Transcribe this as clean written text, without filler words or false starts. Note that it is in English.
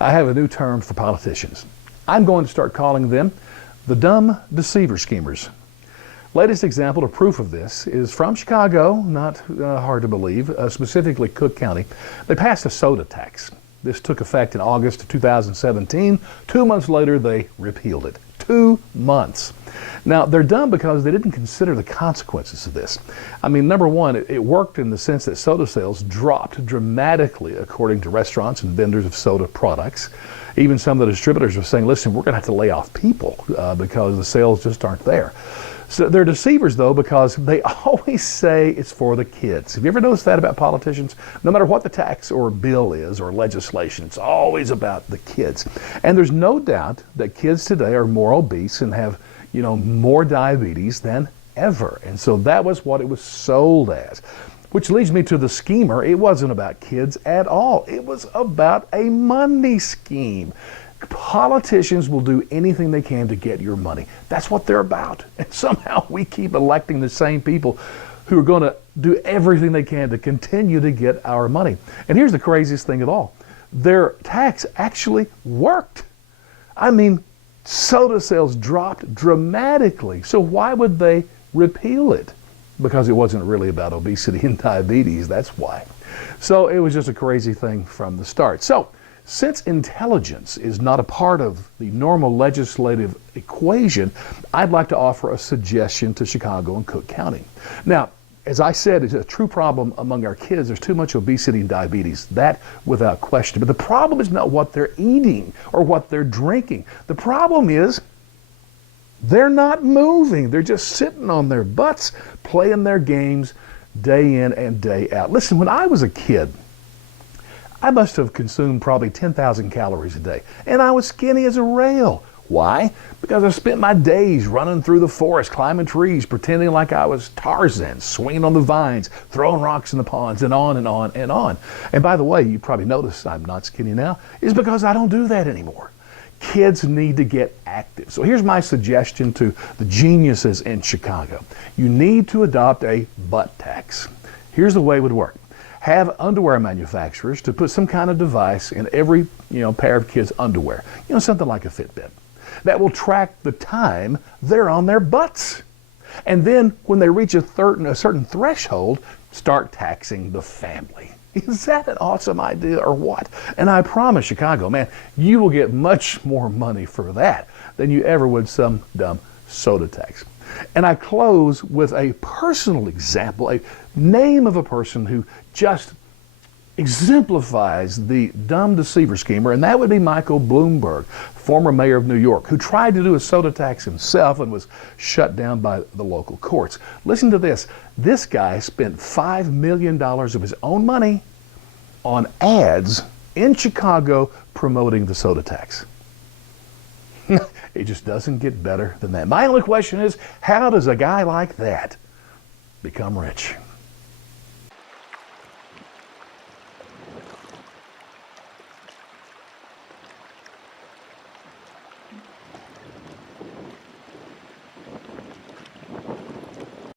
I have a new term for politicians. I'm going to start calling them the dumb deceiver schemers. Latest example or proof of this is from Chicago, not hard to believe, specifically Cook County. They passed a soda tax. This took effect in August of 2017. 2 months later, they repealed it. 2 months. Now, they're dumb because they didn't consider the consequences of this. I mean, number one, it worked in the sense that soda sales dropped dramatically according to restaurants and vendors of soda products. Even some of the distributors were saying, listen, we're going to have to lay off people because the sales just aren't there. So they're deceivers, though, because they always say it's for the kids. Have you ever noticed that about politicians? No matter what the tax or bill is or legislation, it's always about the kids. And there's no doubt that kids today are more obese and have, more diabetes than ever. And so that was what it was sold as. Which leads me to the schemer. It wasn't about kids at all. It was about a money scheme. Politicians will do anything they can to get your money. That's what they're about. And somehow we keep electing the same people who are going to do everything they can to continue to get our money. And here's the craziest thing of all. Their tax actually worked. I mean, soda sales dropped dramatically. So why would they repeal it? Because it wasn't really about obesity and diabetes, that's why. So it was just a crazy thing from the start. So since intelligence is not a part of the normal legislative equation, I'd like to offer a suggestion to Chicago and Cook County. Now, as I said, it's a true problem among our kids. There's too much obesity and diabetes, that without question. But the problem is not what they're eating or what they're drinking. The problem is they're not moving. They're just sitting on their butts, playing their games day in and day out. Listen, when I was a kid, I must have consumed probably 10,000 calories a day, and I was skinny as a rail. Why? Because I spent my days running through the forest, climbing trees, pretending like I was Tarzan, swinging on the vines, throwing rocks in the ponds, and on and on and on. And by the way, you probably noticed I'm not skinny now, is because I don't do that anymore. Kids need to get active. So here's my suggestion to the geniuses in Chicago. You need to adopt a butt tax. Here's the way it would work. Have underwear manufacturers to put some kind of device in every pair of kids' underwear. Something like a Fitbit. That will track the time they're on their butts. And then when they reach a certain threshold, start taxing the family. Is that an awesome idea or what? And I promise Chicago, man, you will get much more money for that than you ever would some dumb soda tax. And I close with a personal example, a name of a person who just exemplifies the dumb deceiver schemer, and that would be Michael Bloomberg, former mayor of New York, who tried to do a soda tax himself and was shut down by the local courts. Listen to this. This guy spent $5 million of his own money on ads in Chicago promoting the soda tax. It just doesn't get better than that. My only question is, how does a guy like that become rich?